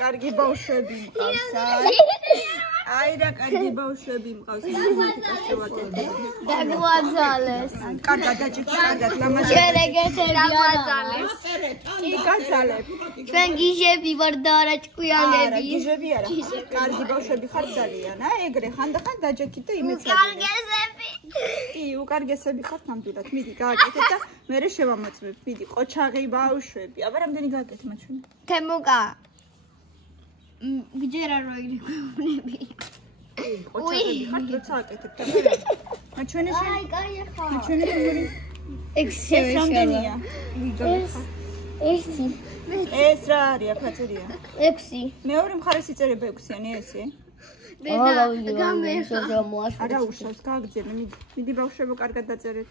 კარგი ბავშვები მყავს. აი რა კარგი ბავშვები მყავს. დაგვაძალეს. კარგად დაჭიქი, კარგად ლამაზი. დაგვაძალეს. კი, გაძალებ. ჩვენ გიჟები ვარ და არა ჭკვიანები. გიჟები არა. კარგი ბავშვები ხარ ძალიან, ეგრე ხანდახან დაჭიქით და იმეცადე. კარგესები. კი, უკარგესები ხართ ნამდვილად. მიდი, გააკეთეთ და მერე შევამოწმებ. მიდი, ყოჩაღი ბავშვები. აბა რამდენი გააკეთე მათ ჩვენ? თემუკა. გიჯერა რო იგრი გვეუბნები. ყოჩაღები ხართ, როცა აკეთებ და მათ ჩვენში. აი, კაი ხარ. მათ ჩვენში ეს რამდენია? ერთი. ეს რა არის, აფაწერია? 6. მეორე მხარეს იწერება 6-იანი ესე? დედა, გამეხა. არა უშავს, გააგზავნე, მიდი ბავშვებო, კარგად დაწერეთ.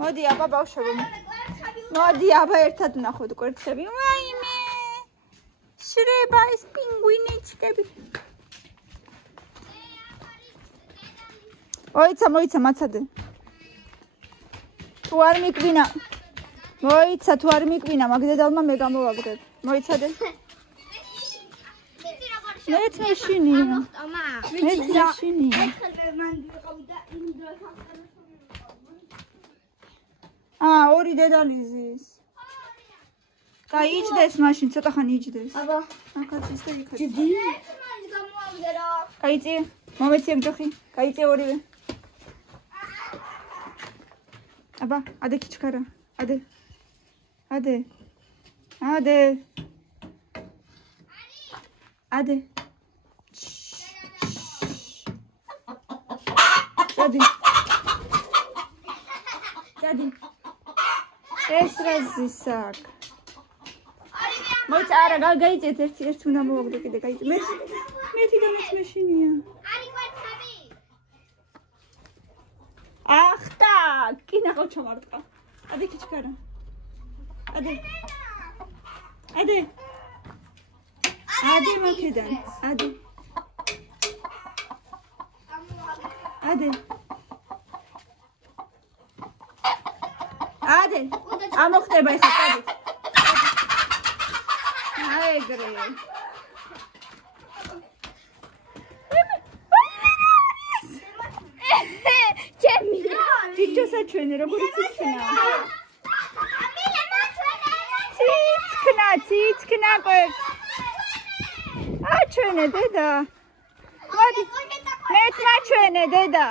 მოდი, აბა ბავშვებო. მოდი, აბა ერთად ვნახოთ კვერცხები. ვაიმე! შრება ეს პინგვინიჩკები. მოიცა, მაცადე. თუ არ მიკვინა. მოიცა, თუ არ მიკვინა, მაგდედალმა მე გამოვაგდებ. მოიცადე. მეც მეშინია. მეც მეშინია. ორი დედალი ზის. კაი, იჯდეს მაშინ, ცოტა ხანი იჯდეს. აბა, აქაც ის და იქაც. ჯდი. გამოვაგდერა. კაიწი, მომეციებ ჯოხი. კაიწი ორივე. აბა, ადე ქიჩქარა. ადე. Daddy. ეს რა ზისაკ. მოიცა არა, გაიწეთ ერთ უნდა მოვაგდო კიდე, გაიწე. მეთი და მეც მეშინია. ах так, კინახო ჩამარტყა. ადე ქიჩქარა. ადე მოკედან. ადე ამოხდება ეს აკადი. აეგრე. ჩემი. თითოსაც ჩვენი როგორი ციცქნა. ციცქნა ყვებს. ჩვენე დედა. მოდი. მეც ჩვენე დედა.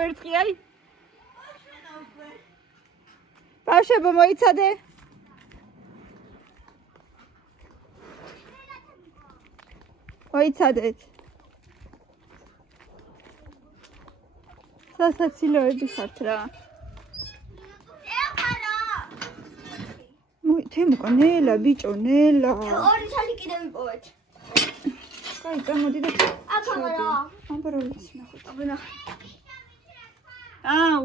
კვერცხი აი. ბავშვებო მოიცადე. მოიცადეთ. სასაცილოები ხართ რა. თემუკა ნელა ბიჭო ნელა. ორი თალი კიდე ვიპოვეთ. კაი, წამოდი და აბა რა ვიცი ნახოთ. აბა ნახე. აუ.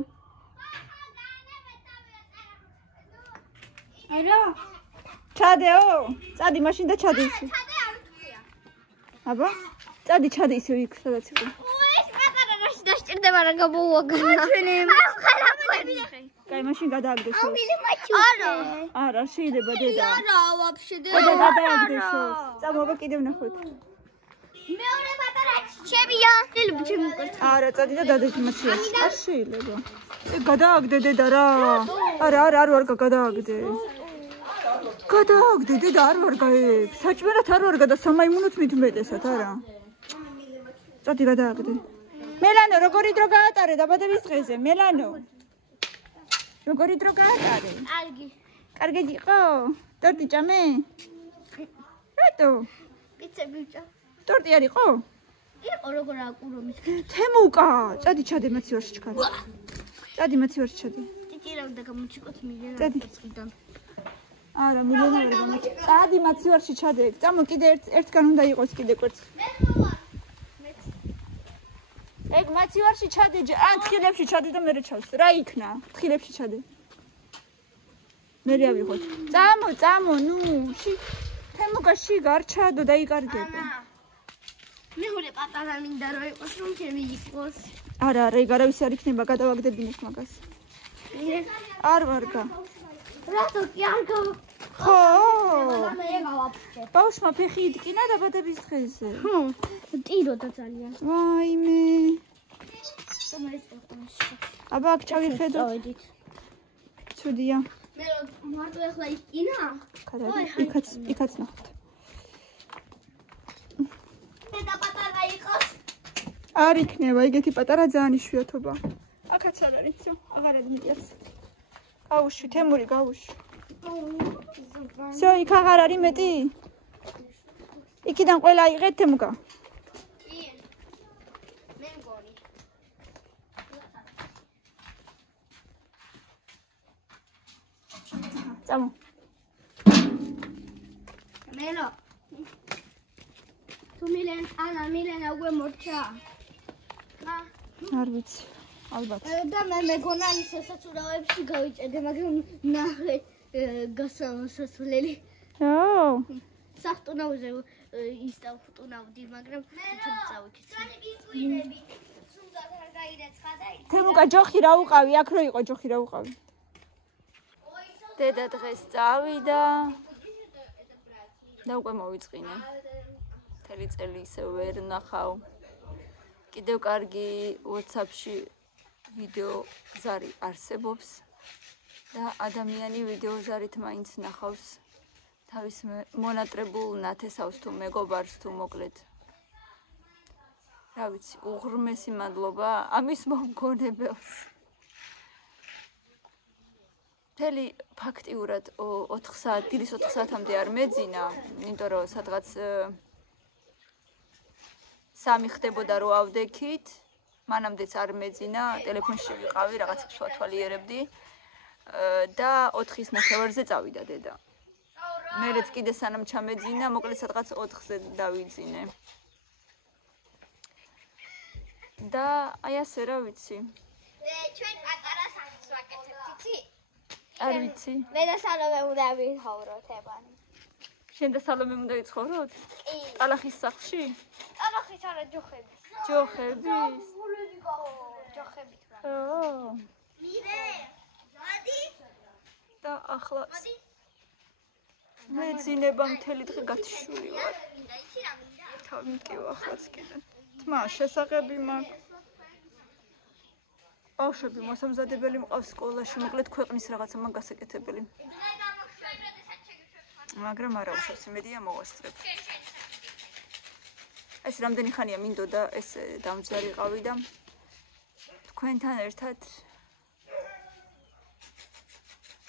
არა. ჩადეო. წადი მაშინ და ჩადე ისე. აბა? წადი ჩადე ისე იქ სადაც იყო. ეს პატარა რაში დასჭირდება რა გამოვაგრა. კაი, მაშინ გადააგდე შოს. არა, შეიძლება დედა. არა, ვაფშე დედა. გადააგდე შოს. წამოვა კიდევ ნახოთ. მეორე პატარა ჩემია. შეიძლება ჩემი კვერცხი. არა, წადი და დადექი მოციაში. არ შეიძლება. გადააგდე დედა რა. არა, არ ვარ გადააგდე. გადააგდე დედა არ ვარ გაექ. საჭმელად არ ვარ და სამაიმუნოც მithumetesat არა. წადი გადააგდე. მელანო, როგორი დრო გაატარე დაბადების დღეზე? მელანო. როგორი დრო გაატარე? კარგი. კარგი იყო? ტორტი ჭამე? რატო? პიცა ბიჭა. ტორტი არ იყო? იყო როგორ აკურომის. თემუკა, წადი ჩადე მაცივარში ჩქარ. წადი მაცივარში ჩადე. ტიტირავდა გამოჩიკოთ მილიონი კვერცხიდან. არა, მილიონი არ გამოჩი. წადი მაცივარში ჩადე. წამო კიდე ერთგან უნდა იყოს კიდე კვერცხი. ეგ მაცივარში ჩადე, ან თხილებში ჩადე და მერე ჩავს. რა იქნა? თხილებში ჩადე. მერე ავიღოთ. წამო, ნუ, თემუკა შიგ არ ჩადო და იკარგება. მეორე პატარა მინდა რომ იყოს, რომ ჩემი იყოს. არა, ეგ არავის არ იქნება, გადავაგდებინებ მაგას. არ ვარგა. რატო კი არ გავა? ხო. მე გავაფრთხე. ბავშვმა ფეხი იდკინა დაბადების დღეზე. ხო, ტიროდა ძალიან. ვაიმე. თუმცა აბა აქ ჩავიხედოთ. ცუდია. მე მარტო ახლა იკინა? იქაც ნახოთ. და პატარა იყოს. არ იქნება, ეგეთი პატარა ძალიან იშვიათობა. აქაც არ არის, აღარ ადმიას. გაუშვი, თემური, გაუშვი. იქ აღარ არის მეტი? იქიდან ყველა იღეთ თემუკა. კი. მე მგონი. წამო. მელო. თუ მილენა უკვე მორჩა. არ ვიცი, ალბათ. და მე მეგონა ის სასაცურაოებში გავიჭედე, მაგრამ ნახე გასასვლელი. ო. სახტუნავზე ისტავხტუნავდი, მაგრამ თვითონ წავიქეთ. თემუკა ჯოხი რა უყავი? აქ რო იყო ჯოხი რა უყავი? დედა დღეს წავიდა. და უკვე მოვიწყინე. მთელი წელი ისე ვერ ნახავ. კიდევ კარგი WhatsApp-ში ვიდეო ზარი არსებობს და ადამიანი ვიდეო ზარით მაინც ნახავს თავის მონატრებულ ნათესავს თუ მეგობარს თუ მოკლედ. რა ვიცი, უღრმესი მადლობა ამის მომგონებელს. მთელი ფაქტიურად 4 საათ, დილის 4 საათამდე არ მეძინა, იმიტომ რომ სადღაც 3 ხდებოდა რომ ავდექით, მანამდეც არ მეძინა, ტელეფონში ვიყავი, რაღაცებს ვათვალიერებდი და 4-ის ნახევარზე წავიდა დედა. მერეც კიდე სანამ ჩამეძინა, მოკლედ სადღაც 4-ზე დავიძინე. და აი ასე რა ვიცი. ჩვენ პატარა სახს ვაკეთებთ, იცი? არ ვიცი. მე და სალომე უნდა ვიხავროთ ებანი. შენ და სალომე უნდა იცხოვროთ? კი. ტალახის სახლში? ტალახის არა ჯოხების. ჯოხების? ჯოხებით ვარ. ო. მოდი. და ახლა მეძინება მთელი დღე გათიშული ვარ. თავი მტკივა ახლაც კიდე. თმა, შესაძები მაქვს. ბავშვები მოსამზადებელი მყავს სკოლაში, მოკლედ ქვეყნის რაღაცა მაგასაკეთებელი. მაგრამ არა უშავს, იმედია მოვასწრებ. ეს რამდენი ხანია მინდოდა ეს დამძარიყავი და თქვენთან ერთად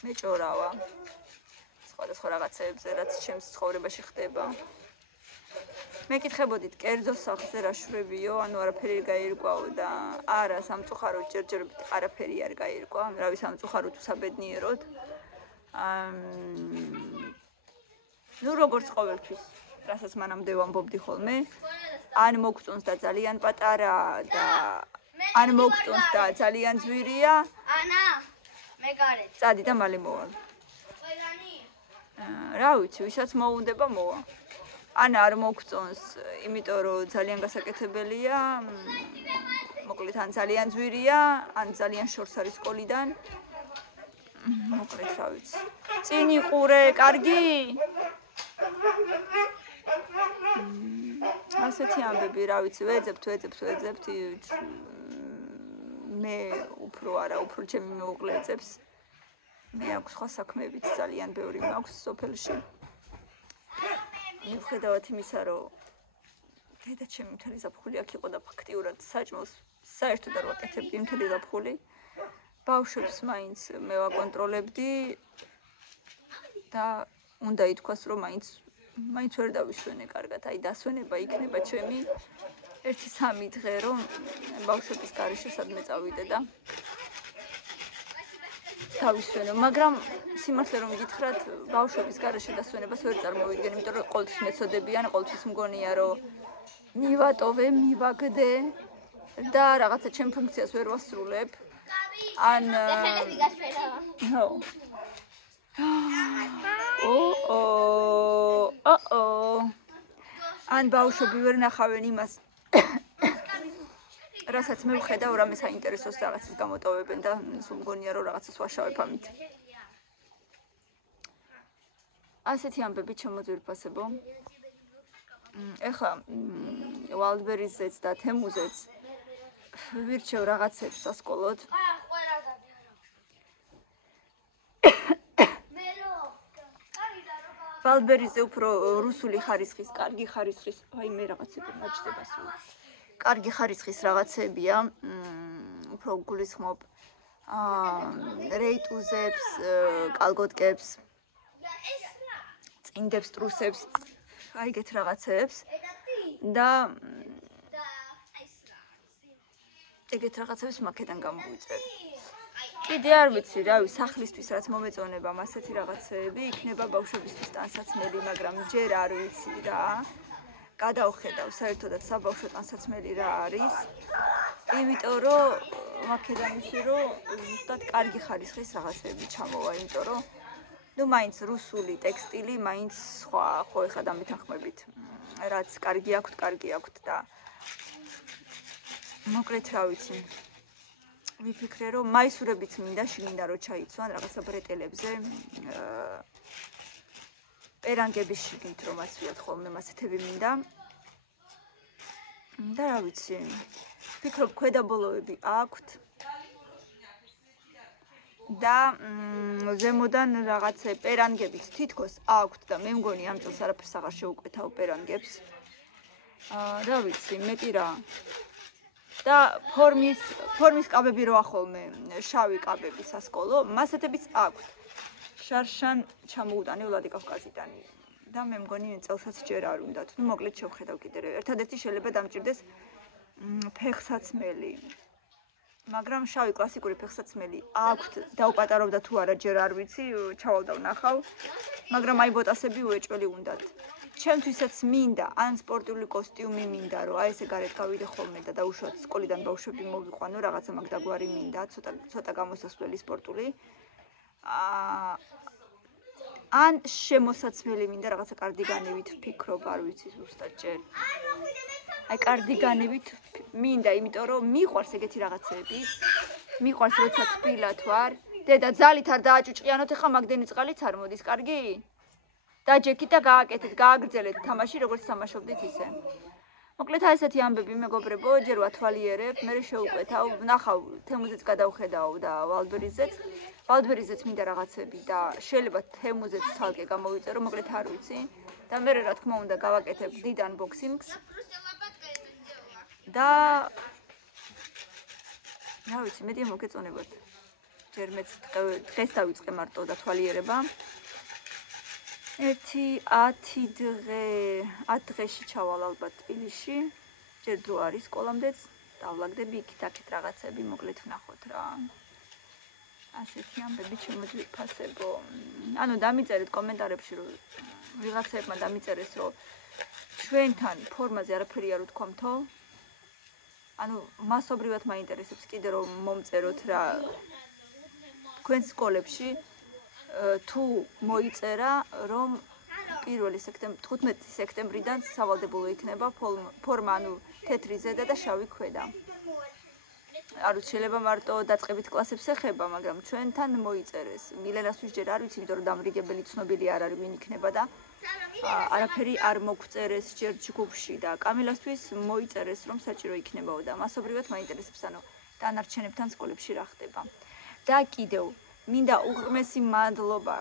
მეჭორავა სხვადასხვა რაღაცებზე, რაც ჩემს ცხოვრებაში ხდება. მეკითხებოდით, კერძო სახლზე რა შვრებიო, ანუ არაფერი გაირკვაო და არა, სამწუხაროდ ჯერჯერობით არაფერი არ გაირკვა, რავი სამწუხაროდ უსაბედნიეროდ. ნუ როგორც ყოველთვის, რასაც მანამდე ვამბობდი ხოლმე, ან მოგწონს და ძალიან პატარა და ან მოგწონს და ძალიან ძვირია. ანა, მე გარეთ. წადი და მალე მოვალ. ყველანი? რა ვიცი, ვისაც მოუნდება მოვა. ან არ მოგწონს, იმიტომ რომ ძალიან გასაკეთებელია, მოკლედ ან ძალიან ძვირია, ან ძალიან შორს არის სკოლიდან. მოკლედ რა ვიცი. წინ იყურე, კარგი? ასეთი ამბები, რა ვიცი, ვეძებთ. მე უფრო არა, უფრო ჩემი მეუღლე ეძებს. მე აქვს სხვა საქმეებიც ძალიან ბევრი მაქვს სოფელში. მიუხედავად იმისა, რომ დედა ჩემი მთელი ზაფხული აქ იყო და ფაქტიურად საჭმელს საერთოდ არ ვაკეთებდი მთელი ზაფხული. ბავშვებს მაინც მე ვაკონტროლებდი და უნდა ითქვას, რომ მაინც ვერ დავისვენე კარგად. აი დასვენება იქნება ჩემი 1-3 დღე, რომ ბავშვების გარეშე სადმე წავიდე და დავისვენე, მაგრამ სიმართლე რომ გითხრათ, ბავშვების გარეშე დასვენებას ვერ წარმოვიდგენ, იმიტომ რომ ყოველთვის მეცოდებიან, ყოველთვის მგონია, რომ მივატოვე, მივაგდე და რაღაცა ჩემ ფუნქციას ვერ ვასრულებ. ან ხო. ან ბავშვები ვერ ნახავენ იმას, რასაც მე ვხედავ, რამე საინტერესოს რაღაცას გამოტოვებენ და სულ მგონია რომ რაღაცას ვაშავებ ამით. ასეთი ამბები ჩამოძვირფასებო. ეხლა ვალდბერიზეც და თემუზეც ვირჩევ რაღაცებს სასკოლოდ. ვალდბერიზე უფრო რუსული ხარისხის, კარგი ხარისხის, აი მე რაღაცები მაჩდება სულ. კარგი ხარისხის რაღაცებია, უფრო გულისხმობ რეიტუზებს, კალგოტკებს, წინდებს, ტრუსებს, აი ეგეთ რაღაცებს და ეგეთ რაღაცებს მაქედან გამოვიწევ. კიდე არ ვიცი, რავი, სახლისთვის რაც მომეწონება ასეთი რაღაცები, იქნება ბავშვებისთვის ტანსაცმელი, მაგრამ ჯერ არ ვიცი რა. გადავხედავ საერთოდაც საბავშვო ტანსაცმელი რა არის. იმიტომ რომ მაქედანში რომ ზუსტად კარგი ხარისხის რაღაცები ჩამოვა, იმიტომ რომ ნუ მაინც რუსული ტექსტილი, მაინც სხვა, ხო ეხლა დამეთანხმებით, რაც კარგი აქვთ და მოკლედ რა ვიცი. ვიფიქრე რომ მაისურებიც მინდა რომ ჩაიცვან რაღაცა ბრეტელებზე პერანგების შიგნით რომ აცვიოთ ხოლმე მასეთები მინდა და რა ვიცი ვფიქრობ ქვედაბოლოები აქვთ და ზემოდან რაღაცე პერანგებიც თითქოს აქვთ და მე მგონი ამ წელს არაფერს აღარ შევუკვეთავ პერანგებს რა ვიცი მეტი რა და ფორმის კაბები რო ახოლმე შავი კაბები სასკოლო მასეთებიც აქვთ შარშან ჩამოუტანე ვლადიკავკაზიდან და მე მგონი წელსაც ჯერ არ უნდათ ნუ მოკლედ შევხედავ კიდე ერთადერთი შეიძლება დამჭირდეს ფეხსაცმელი მაგრამ შავი კლასიკური ფეხსაცმელი აქვთ დაუპატარავდა თუ არა ჯერ არ ვიცი ჩავალ და ვნახავ მაგრამ აი ბოტასები უეჭველი უნდათ ჩემთვისაც მინდა ან სპორტული კოსტიუმი მინდა რომ აი ესე გარეთ გავიდე ხოლმე და დაუშვათ სკოლიდან ბავშვები მოვიყვანო რაღაცა მაგ დაგვარი მინდა ცოტა გამოსასვლელი სპორტული ან შემოსაცმელი მინდა რაღაცა კარდიგანივით ვფიქრობ არ ვიცი ზუსტად ჯერ აი კარდიგანივით მინდა იმიტომ რომ მიყვარს ეგეთი რაღაცები მიყვარს როცა თბილად ვარ დედა ძალით არ დააჭუჭყიანოთ ახლა მაგდენი წყალიც არ მოდის კარგი დაჯექით და გააკეთეთ გააგრძელეთ თამაში როგორც თამაშობდით ისე მოკლედ აი ესეთი ამბები მეგობრებო ჯერ ვათვალიერებ მე შევუკვეთავ ვნახავ თემუზეც გადავხედავ და ვალდბერიზეც მინდა რაღაცები და შეიძლება თემუზეც ცალკე გამოვიწერო მოკლედ არ ვიცი და მე რა თქმა უნდა გავაკეთებ დიდ unboxing-ს და რა ვიცი მეტი მოგეწონებათ ჯერ მეც დღეს დავიწყე მარტო დათვალიერება 10 დღეში ჩავალ ალბათ თბილისში ჯერ დრო არის სკოლამდეც დავლაგდები იქით აქეთ რაღაცები მოკლედ ვნახოთ რა ასეთი ამბები შემოგვიფასებო ანუ დამიწერეთ კომენტარებში რომ ვიღაცებმა დამიწერეს რომ ჩვენთან ფორმაზე არაფერი არ უთქვამთო ანუ მასობრივად მაინტერესებს კიდე რომ მომწეროთ რა თქვენ სკოლებში თუ მოიწერა რომ 15 სექტემბრიდან სავალდებულო იქნება ფორმა ანუ თეთრი ზედა და შავი ქვედა არ შეიძლება მარტო დაწყებით კლასებს ეხება მაგრამ ჩვენთან მოიწერეს მილენასთვის ჯერ არ ვიცი იმიტომ რომ დამრიგებელი ცნობილი არ არის ვინ იქნება და არაფერი არ მოგწერეს ჯერ ჯგუფში და კამილასთვის მოიწერეს რომ საჭირო იქნებაო და მასობრივად მაინტერესებს ანუ დანარჩენებთან სკოლებში რა ხდება და კიდევ მინდა უღრმესი მადლობა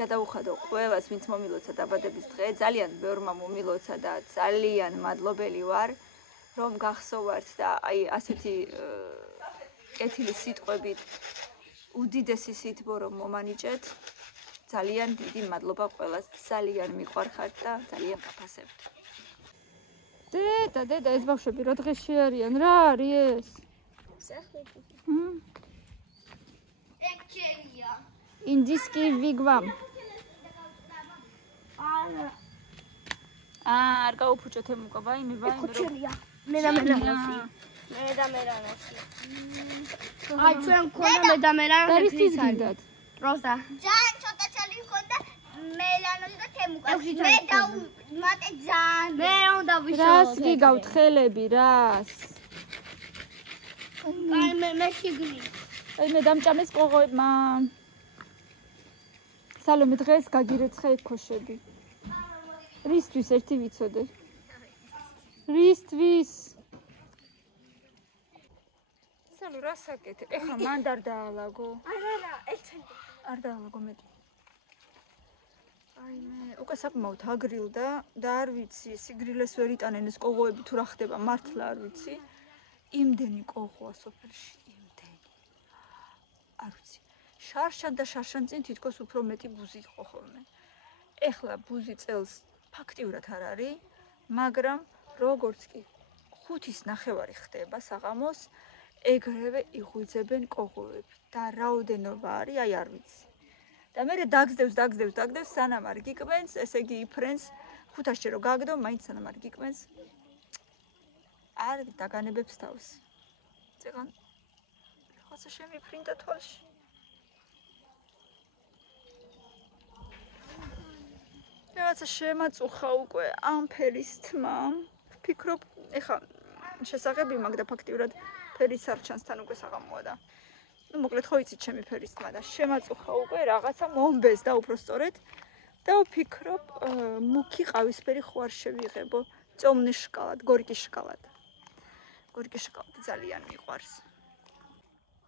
გადაუხადო ყველას ვინც მომილოცა დაბადების დღე ძალიან ბევრმა მომილოცა და ძალიან მადლობელი ვარ რომ გახსოვართ და აი ასეთი კეთილი სიტყვებით უდიდესი სითბო რომ მომანიჭეთ ძალიან დიდი მადლობა ყველას ძალიან მიყვარხართ და ძალიან გაფასებთ დედა ეს ბავშვები რა დღეში არიან რა არის ინდისკი ვიგვამ არ გაუფუჭოთ ემუკა ვაიმე მე და მერანასი აი ჩვენ მქონდა მე და მერანასი გინდათ პროსტა ძალიან ცოტა წელი მქონდა მელანოს და თემუკას მე დავუმატე ძალიან მე უნდა ვიშოვო რას გიგავთ ხელები რას მე შეგლი. აი მე დამჭამეს ყოღოებმა. სალომე დღეს გაგირეცხა ექოშები. რისთვის ერთი ვიცოდე. რისთვის? სალო რა საკეთე? ეხლა მანდ არ დაალაგო. არა, ეცენდი. არ დაალაგო მეტი. აი მე უკვე საკმაოდ აგრილდა და არ ვიცი, სიგრილეს ვერ იტანენ ეს ყოღოები თუ რა ხდება, მართლა არ ვიცი. იმდენი ყოღოა სოფელში, იმდენი. არ ვიცი. შარშან და შარშან წინ თითქოს უფრო მეტი ბუზი იყო ხოლმე. ეხლა ბუზი წელს ფაქტიურად არ არის, მაგრამ როგორც კი 5:30 ხდება საღამოს, ეგრევე იღვიძებენ ყოღოები და რაოდენობა არის, აი არ ვიცი. და მე დაგძდევს, სანამ არ გიკმენს, ესე იგი იფრენს 500-ში რო გაგდო, მაინც სანამ არ გიკმენს. არ დაგანებებს თავს. წეგან რაღაცა შემიფრინდა თვალში. რაღაცა შემაწუხა უკვე ამ ფერის თმა. ვფიქრობ, ეხა შესაძლებელი მაგ და ფაქტიურად ფერის არ ჩანს თან უკვე საღამოა და ну მოკლედ ხო იცით ჩემი ფერის თმა და შემაწუხა უკვე რაღაცა მომბეს და უფრო სწორედ და ვფიქრობ მუქი ყავისფერი ხო არ შევიღებო წომნის შკალად, გორკის შკალად. გორკის შკალადი ძალიან მიყვარს.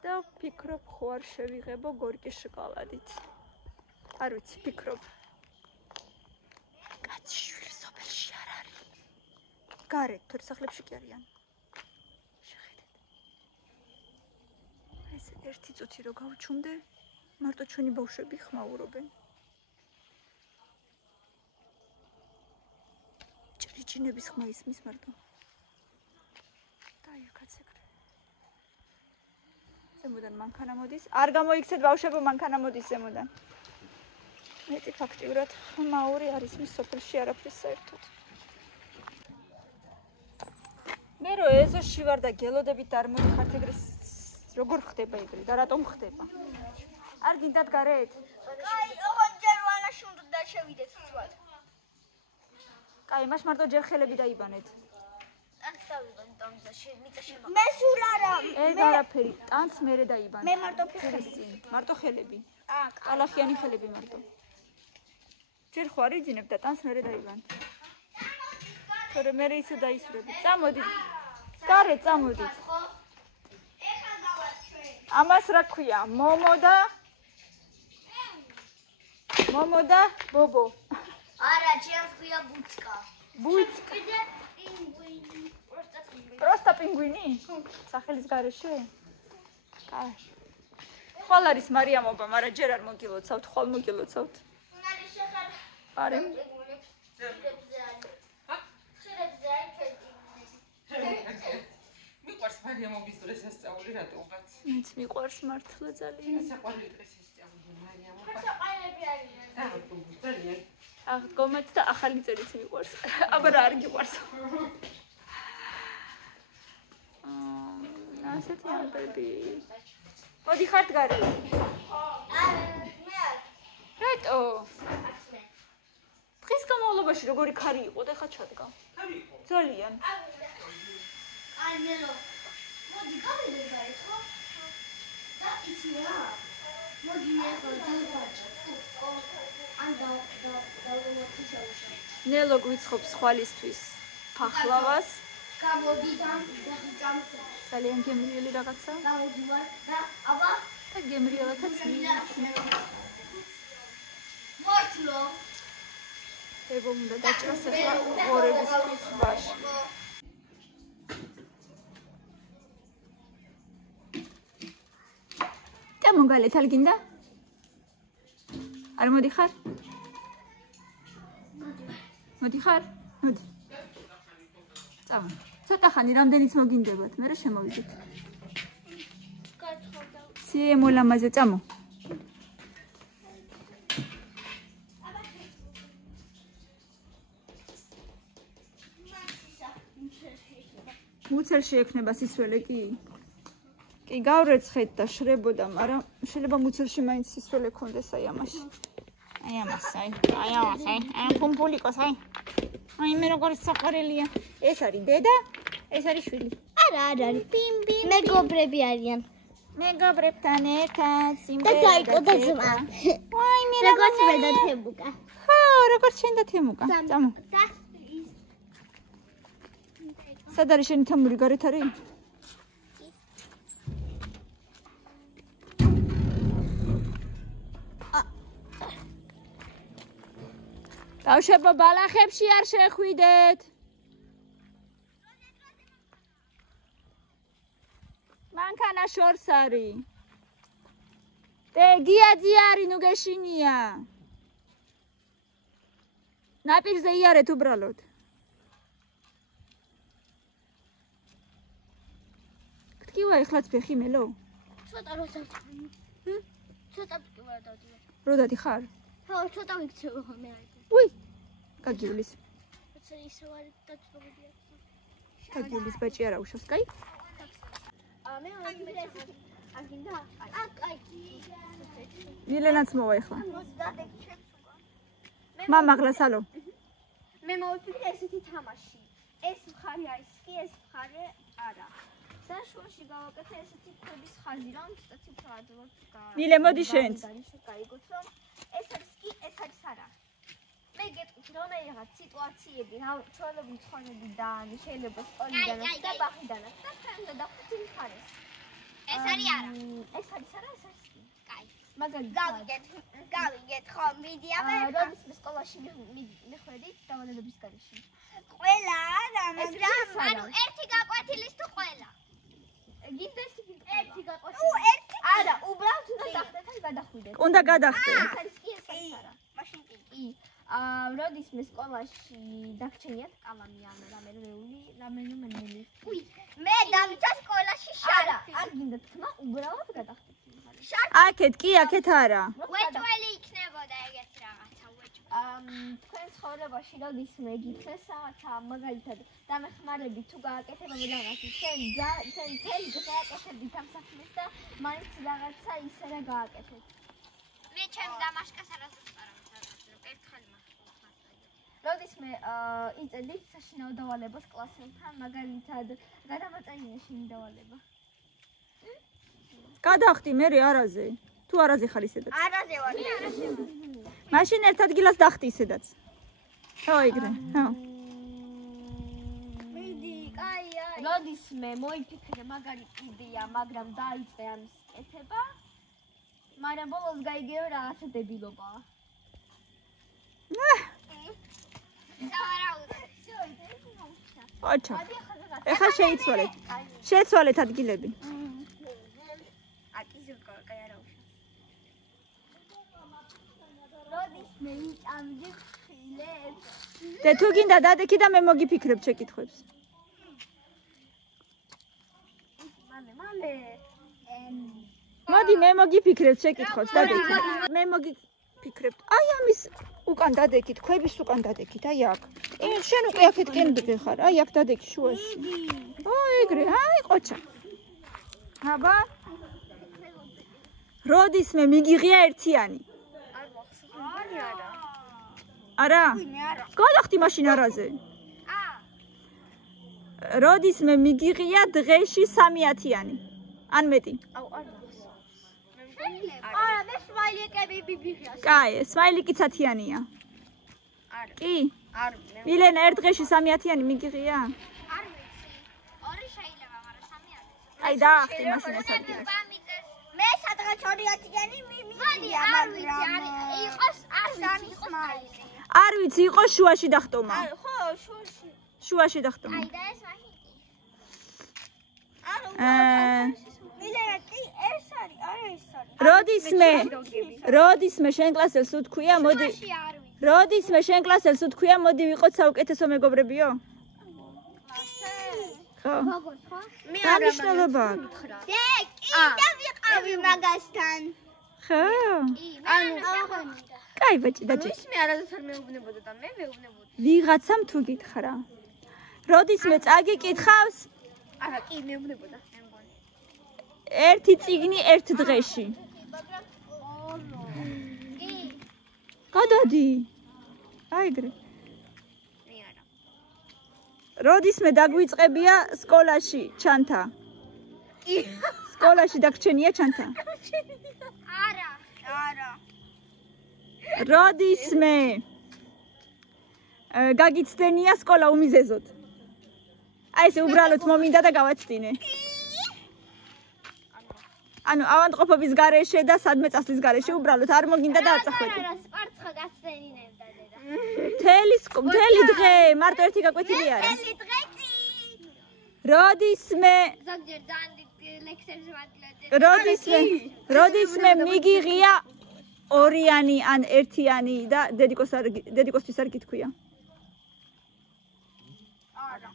და ვფიქრობ ხო არ შევიღებო გორკის შკალადით. არ ვიცი, ვფიქრობ. კაცი შვილი სოფელში არ არის. გარეთ თორე სახლებში კი არიან. ერთი წუთი რო გავჩუმდე, მარტო ჩვენი ბავშვები ხმაურობენ. ჭრიჭინების ხმა ისმის მარტო. და იქაც ეგრე. ზემოდან მანქანა მოდის. არ გამოიქცეთ ბავშვებო, მანქანა მოდის ზემოდან. მეტი ფაქტიურად ხმაური არ ისმის სოფელში არაფრის საერთოდ. მე რო ეზოში ვარ და გელოდებით არ მოდიხართ ეგრე როგორ ხდება ეგრე და რატომ ხდება? არ გინდათ გარეთ? კაი, ოღონდ ჯერ ვანაში უნდა შევიდეთ თვათ. კაი, მას მარტო ჯერ ხელები დაიბანეთ. ტანს დავიბანე ტანზე, მიწა შემო. მე სულ არა. ეგ არაფერი, ტანს მერე დაიბანე. მე მარტო ხელები. მარტო ხელები. კალახიანი ხელები მარტო. ჯერ ხო არ იძინებ და ტანს მერე დაიბანე. თორე მერე ისე დაისურები. წამოდით. გარეთ წამოდით. ამას რა ქვია? მომო და ბობო. არა, ჩემს ქვია ბუჩკა. ბუჩკა. პინგვინი. პროსტა პინგვინი? სახელის გარეშე? კაი. ხვალ არის მარიამობა, მაგრამ ჯერ არ მოგილოცავთ, ხვალ მოგილოცავთ. უნარი შეხარ. არე. მიყვარს მარიამობის დღეს ასწავლი რატომღაც. მეც მიყვარს მართლა ძალიან. საყვარელი დღეს ასწავლი მარიამობა. საყვარელები არიან. ძალიან. აღდგომეთ და ახალი წერიც მიყვარს. აბა რა არ გიყვარს. ასეთი ამბები. მოდიხართ გარეთ. მე არ. რატო? დღის განმავლობაში როგორი ქარი იყო და ხა ჩადგა? ქარი იყო. ძალიან. აი მე რო მოდი გავიდე ხო? და იცი რა? მოდი მე ხო დავაჭო. ან დავუმოწიშავშა. ნელო გვიცხობს ხვალისთვის ფახლავას. გამოდი და გიჭამს. ძალიან გემრიელი რაღაცა. დავდივარ და აბა და გემრიელათაც მორთლო. ეგო უნდა დაჭრას ახლა ღორებისთვის ზღვაში. მოგალეთ არ გინდა? არ მოდიხარ? მოდიხარ? მოდი. წავა. ცოტა ხანი რამდენიც მოგინდებათ, მე რა შემოვიდეთ. სიე მოლამაზე წამო. მუცელში ექნება სისველე კი? კი გავრეცხეთ და შრებოდა, მაგრამ შეიძლება მუცელში მაინც სისველე ქონდეს აი ამაში. აი ამას, აი ამას, აი პუმპულიკოს, აი. აი მე როგორი საყვარელია. ეს არის დედა, ეს არის შვილი. აი არა არის. მეგობრები არიან. მეგობრებთან ერთად და სიმღერა დაიწყო ძმა. ვაი მე როგორც მე და თემუკა. ხო როგორც შენ და თემუკა წამო და სად არის შენი თემური გარეთ არის დავშებო ბალახებში არ შეხვიდეთ მანქანა შორს არის და გიაძი არის ნუ გეშინია ნაპირზე იარეთ უბრალოდ გთქივა ეხლაც ფეხი მელო ცოტა როცა ცოტა ვიყვა დავდივარ როდადი ხარ ხო ცოტა ვიქცევა მე აი უი გაგიulis როცა ისე ვარ დაწვდომია გაგიulis ბაჭი არა უშავს კაი მე აგინდა აი მილენაც მოვა ეხლა მამა გლასალო მე მოვიფიქრე ესეთი თამაში ეს მხარი არის კი ეს მხარე არა და შუაში გავაკეთე ესეთი ქვების ხაზი რომ ცოტა ფარულად მილე მოდი შენც გაიგოთ რომ ეს არის კი ეს არის არა მე გეტყვით რომელიღაც სიტუაციები რა ჩვენები ცხოვრებიდან შეიძლება სკოლიდანაც და ბაღიდანაც და თქვენ დავხვდით იმ მხარეს ეს არის არა ეს არის არა ეს არის კი კაი მაგრამ გავიგეთ ხო მიდია მე როდის სკოლაში მიხვედით დავალებების გარეშე ყველა არა მაგრამ ანუ ერთი გაკვეთილის თუ ყველა გინდეს ერთი გაკვეთილი არა უბრალოდ უნდა დახდეთ ან გადახვიდეთ უნდა გადახდე ეს არის კი ეს არის არა მაშინ კი როდის მე სკოლაში დაგჩენიათ კალამი ამ რამე ნუ უი მე დავიწყე სკოლაში შარფი არ გინდა თქმა უბრალოდ გადახდეთ აქეთ კი აქეთ არა ვეჭველი იქნებოდა ეგეთი რაღაცა ვეჭველი თქვენ ცხოვრებაში როდის მე გიქცეს რაღაცა მაგალითად დამეხმარებით თუ გააკეთება რაღაცა თქვენ თელი გააკეთებით ამ საქმეს და მაინც რაღაცა ისე რა გააკეთეთ მე ჩემ დამაშკას არასდროს ვარავთ ერთხელ როდის მე იწედით საშინაო დავალებას კლასელთან მაგალითად გადამაწენია შენი დავალება გადახდი მე არაზე თუ არაზე ხარ ისედაც არაზე ვარ მაშინ ერთ ადგილას დახდი ისედაც ხო ეგრე ხო მიდი კაია როდის მე მოიფიქრე მაგარი იდეა მაგრამ დაიწყე ამის კეთება მაგრამ ბოლოს გაიგეო რაღაცა დებილობაა ოჩა ეხლა შეიცვალეთ ადგილები და თუ გინდა დადექი და მე მოგიფიქრებ შეკითხვებს მოდი მე მოგიფიქრებ შეკითხვებს დადექი მე მოგიფიქრებ აი ამის უკან დადექით ქვების უკან დადექით აი აქ შენ უკვე აქეთ კენდები ხარ აი აქ დადექი შუაში აი ეგრე აი ყოჩა აბა როდის მე მიგიღია ერთიანი არა გადახდი მაშინ არაზე როდის მე მიგიღია დღეში 3-ათიანი ან მეტი არა მე სმაილიკები მივიღია კაი სმაილიკიც 10-იანია კი არ მილენა ერთ დღეში 3-ათიანი მიგიღია არ ვიცი ორი შეიძლება მაგრამ 3-ათი აი დაახტი მაშინ ეს ადგილას მე სადღაც 2-ათიანი მივიღია მაგრამ იყოს არ ვიცი არ ვიცი იყო შუაში დახტომა ხო შუაში დახტომა აი და ეს მაშინ მილენა კი ეს არის არა ეს არის როდის მე შენ კლასელს უთქვია მოდი როდის მე შენ კლასელს უთქვია მოდი ვიყოთ საუკეთესო მეგობრებიო ხო მე რა მნიშვნელობა და კი და ვიყავი მაგასთან ხო ანუ კაი ბაჭი დაჭი ის მე არასდროს არ მეუბნებოდა და მე მეუბნებოდი ვიღაცამ თუ გითხრა როდის მე წაგიკითხავს არა კი მეუბნებოდა ერთი წიგნი ერთ დღეში კი გადადი აი ეგრე როდისმე დაგვიწყებია სკოლაში ჩანთა. სკოლაში დაგრჩენია ჩანთა. არა. როდისმე გაგიცდენია სკოლა უმიზეზოდ. აი ესე უბრალოდ მომინდა და გავაცდინე. ანუ ავადმყოფობის გარეშე და სადმე წასვლის გარეშე უბრალოდ არ მოგინდა და არ წახვედი. სპარტსა გაცდენინებდა დედა. მთელი დღე მარტო ერთი გაკვეთილი არა. მთელი დღე კი. როდისმე ზოგჯერ ძალიან დიდ ლექსებს ვადლოდი. როდისმე მიგიღია ორიანი ან ერთიანი და დედიკოსთვის არ გითქვია. არა.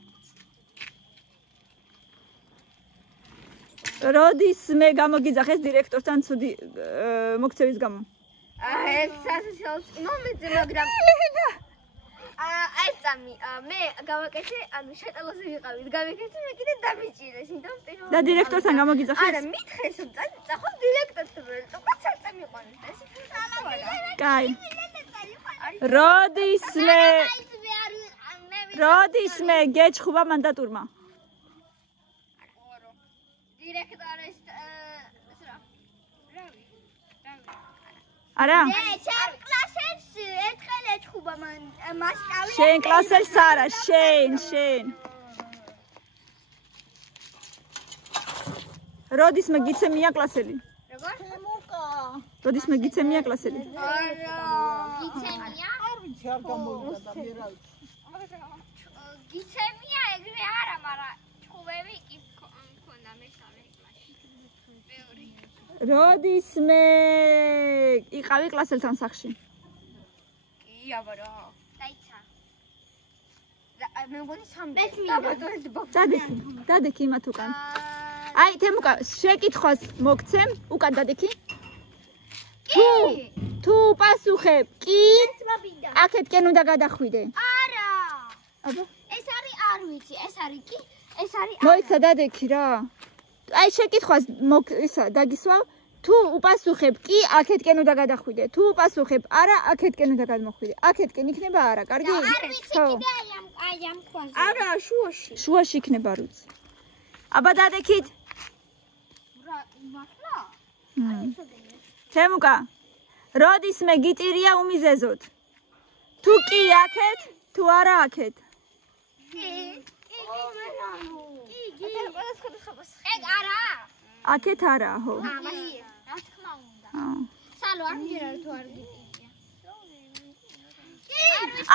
როდისმე გამოგიძახეს დირექტორთან ცუდი მოქცევის გამო. ეს სასწაულს მომეძე, მაგრამ წამი მე გავაკეთე, ანუ შეტალაზე ვიყავით, გავაკეთე მე კიდე დამიჭირეს, იმიტომ პირველ და დირექტორთან გამოგიძახეს? არა, მითხეს რომ წახო დირექტორთან, უყურე წამი ყვანით, ეს კაი. როდისმე გეჩხუბა მანდატურმა. დირექტორის არა? ჩემ კლასებს ერთხელ ეჩხუბა მასწავლებელი. შენ კლასელს არა, შენ. როდისმე გიცემია კლასელი? როგორ? როდისმე გიცემია კლასელი? არა. გიცემია? არ ვიცი, არ გამოვიდა და მე რა ვიცი. გიცემია ეგრე არა, მაგრამ ჩხუბები კი მქონდა მესამე კლასში. მეორე. როდისმე იყავი კლასელთან სახში? კი, აბა. დაიცა. მე მგონი 3 დადექი იმათ უკან. აი, თემუკა, შეკითხვას მოგცემ, უკან დადექი? თუ პასუხებ, კი, აქეთკენ უნდა გადახვიდე. არა. აბა, ეს არის არ ვიცი, ეს არის კი, ეს არის მოიცა დადექი რა. აი, შეკითხვას ისა დაგისვავ, თუ უპასუხებ, კი, აქეთკენ უნდა გადახვიდე. თუ უპასუხებ, არა, აქეთკენ უნდა გადმოხვიდე. აქეთკენ იქნება არა, კარგი? არ ვიცი კიდე აი ამ ქვაზე. არა, შუაში. შუაში იქნება რუც. აბა დადექით. რა, მართლა? თემუკა, როდისმე გიტირია უმიზეზოდ. თუ კი აქეთ, თუ არა აქეთ. ეგ არა? აქეთ არა, ხო. რა თქმა უნდა. სალო არ მჯერა თუ არ გიტირია.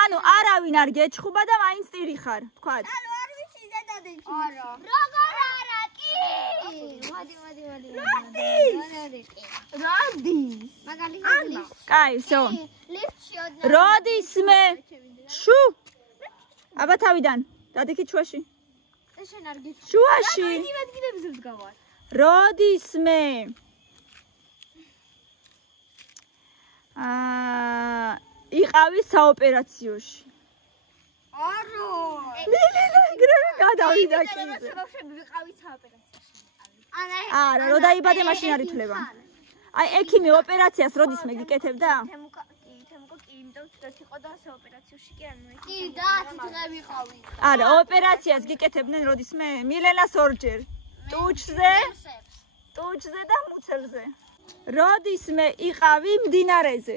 ანუ არავინ არ გეჩხუბა და მაინც ტირი ხარ, თქვათ. სალო არ ვიცი ზედადეჩი. არა. როგორ არა კი? მოდი. როდის? მაგალითად. კაი, всё. ლიფტში როდისმე შუ. აბა თავიდან, დადექით შუაში. შენ არ გიჩვენე. შუაში. იმ ადგილებზე ვდგავარ. როდისმე იყავი საოპერაციოში. არა. გრები გადავიდა კიდე. ბავშვები ვიყავით საოპერაციაში. არა, რო დაიბადე მაშინ არ ითვლება. აი, ექიმი ოპერაციას როდისმე გიკეთებდა? თემუკა კი, იმიტომ ცუდად იყო და საოპერაციაში კი არ მოიქცა. კი, და 10 დღე ვიყავით. არა, ოპერაციას გიკეთებდნენ როდისმე? მილენას ორჯერ. ტუჩზე და მუცელზე. როდისმე იყავი მდინარეზე?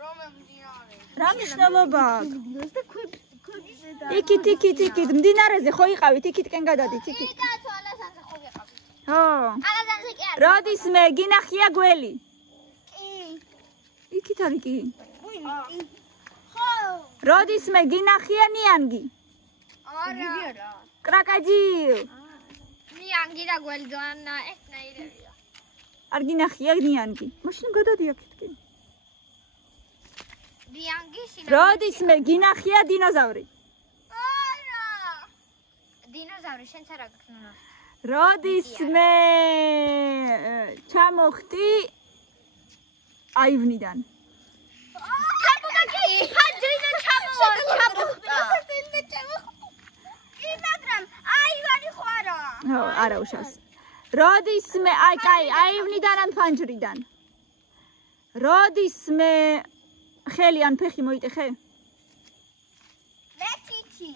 რომელ მდინარეზე? რა მნიშვნელობა აქვს? და ქვებზე და იქით, მდინარეზე ხო იყავით, იქითკენ გადადით, იქით. და თვალასანზე ხო ვიყავით. ხო. ალაზანზე კი არა. როდისმე გინახია გველი? კი. იქით არის კი. ხო. როდისმე გინახია ნიანგი? არა. კრაკაჯილ. ნიანგი და გველი ძანა ერთნაირებია. არ გინახია ნიანგი. მაშინ გადადი აქეთკენ. ნიანგი როდისმე გინახია დინოზავრი? არა. დინოზავრი შენც არ აგქნა. როდისმე ჩამოხტი აივნიდან? ჩამოგაკი, ჰაჯრიდან ჩამოხტა. კი, მაგრამ აივანი ხო არა? ხო, არა უშავს. როდისმე, აი, კაი, აივნიდან ან ფანჯრიდან? როდისმე ხელი ან ფეხი მოიტეხე? მე თითი.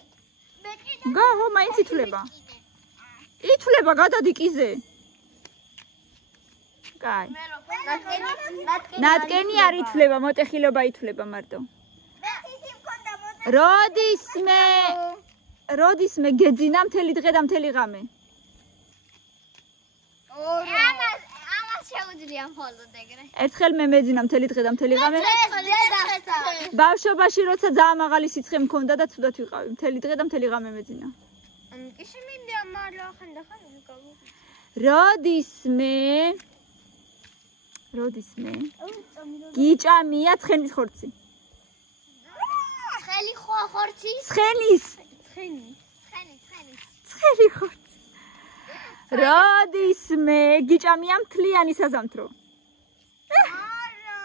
მე გაჰო, მაინც ითვლება. ითვლება, გადადი კიზე. კაი. ნატკენი არ ითვლება, მოტეხილობა ითვლება მარტო. როდისმე გეძინა მთელი დღე და მთელი ღამე. ამას შეუძლია მხოლოდ ეგრე. ერთხელ მე მეძინა მთელი დღე და მთელი ღამე. ბავშვობაში როცა ძალიან მაღალი სიცხე მქონდა და ცუდად ვიყავი, მთელი დღე და მთელი ღამე მეძინა. ისე მინდა მარლა ხანდახან გავუ. როდისმე გიჭამია ცხენის ხორცი. ცხელი ხორცი? ცხენის ხორცი. როდისმე გიჭამია მთლიანი საზამთრო. არა,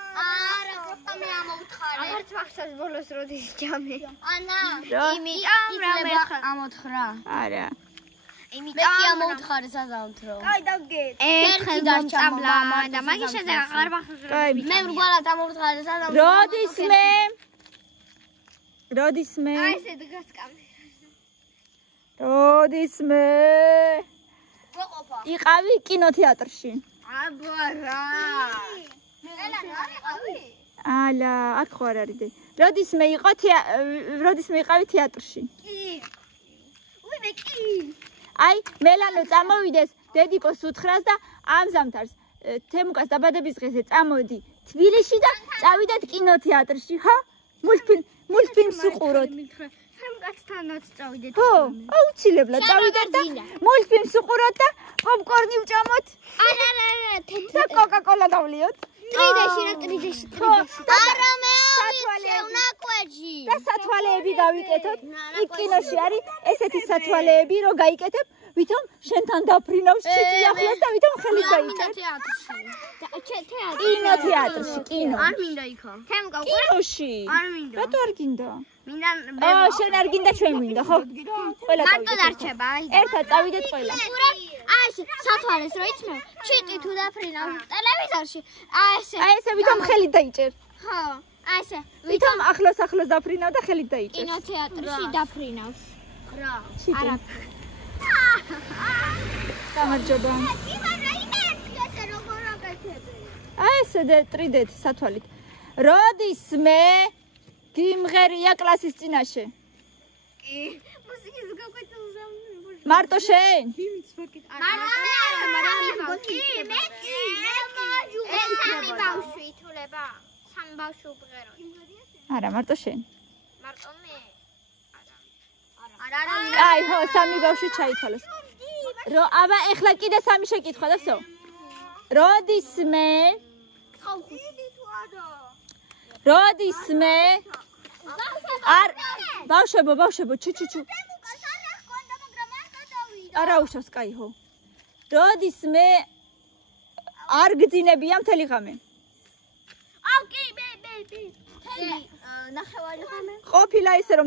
პროსტა მე ამოვთხარი. აღარც მახსოვს ბოლოს როდის ჯამე. ანა, ამოთხრა. არა. მე კი ამოვთხარი საზამთრო. კაი, დავგეთ. ერთხელ დამწამლა და მაგის შემდეგ აღარ მახსოვს. კაი. მე რგვალად ამოვთხარი საზამთრო. როდისმე აი ესე დგას კამერა. როდისმე ვაყოფა. იყავი კინოთეატრში. აბარა. ალა, აქ ხო არ არის დე. როდისმე იყავი თეატრში. უიმე კი. აი, მელანო წამოვიდეს დედიკოს უთხრას და ამ ზამთარს თემუკას დაბადების დღეზე წამოდი თბილისში და წავიდეთ კინოთეატრში, ხო? მულტფილმს უყუროთ. თემუკასთანაც წავიდეთ. ხო, აუცილებლად წავიდეთ და მულტფილმს უყუროთ და პოპკორნი ვჭამოთ. არა, და კოკა-კოლა გავლიოთ. ტრიდეში. არა, მე უნაკვეჯი. და სათვალეები გავიკეთოთ. იქ კინოში არის ესეთი სათვალეები, რომ გაიკეთებ, ვითომ შენთან დაფრინავს ჩიტი ახლოს და ვითომ ხელით გაიკეთებ. კინოთეატრში, კინო. არ მინდა იქა. თემუკა კინოში. არ მინდა. რატო არ გინდა? მინდა შენ არ გინდა, ჩვენ გვინდა, ხო? ყველა მარტო დარჩება, აი. ერთად წავიდეთ ყველა. აი ესე სათვალეს რო იცნო, ჩიტი თუ დაფრინავ ტელევიზორში. აი ესე ვითომ ხელით დაიჭერ. ხო, აი ესე. ვითომ ახლოს დაფრინავ და ხელით დაიჭერ. კინოთეატრში დაფრინავს. რა. არა. გამარჯობა. აი ესე ტრიდეთი სათვალით. როდისმე გიმღერია კლასის წინაშე. კი. მუსიკის გაკვეთილზე. მარტო შენ? მე სამი ბავშვი ითვლება. სამი ბავშვი უბრალოდ. არა, მარტო შენ. მარტო მე. აი, ხო, სამი ბავშვი ჩაითვალეს. აბა, ეხლა კიდე სამი შეკითხვა და всё. როდისმე არ ბავშვებო, ჩუ. არა უშავს, კაი, ხო. როდისმე არ გძინებია მთელი ღამე. აუ, კი, მე. ნახევარი ღამე. ყოფილა ისე რომ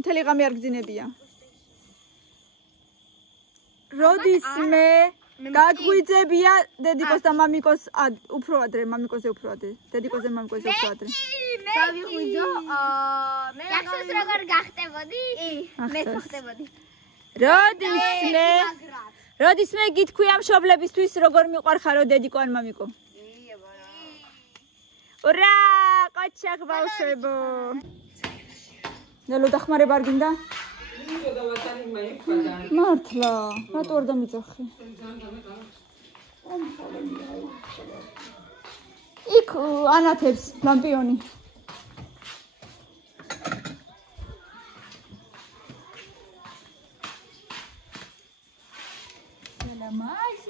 მთელი ღამე არ გძინებია. როდისმე გაგვიძებია დედიკოს და მამიკოს უფრო ადრე, მამიკოზე უფრო ადრე. დედიკოზე მამიკოზე უფრო αδრე. გავიღვიძო, მე ახსოვს როგორ გახტებოდი? მე ხტებოდი. როდისმე გითქვია მშობლებისთვის როგორ მიყვარხარო დედიკო ან მამიკო? ურა, კოჩახ ბავშვებო. ნელო დახმარება არ გინდა? მართლა, რატო არ დამიძახე? იქ ანათებს ლამპიონი.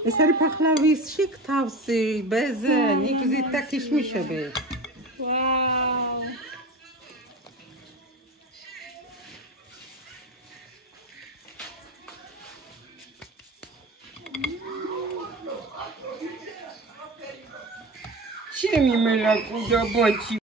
ეს არის ფახლავის შიგ თავსი, ბეზენი, იგზით და ქიშმიშები. ვაუ. ჩემი მელაკუჯა ბოჭი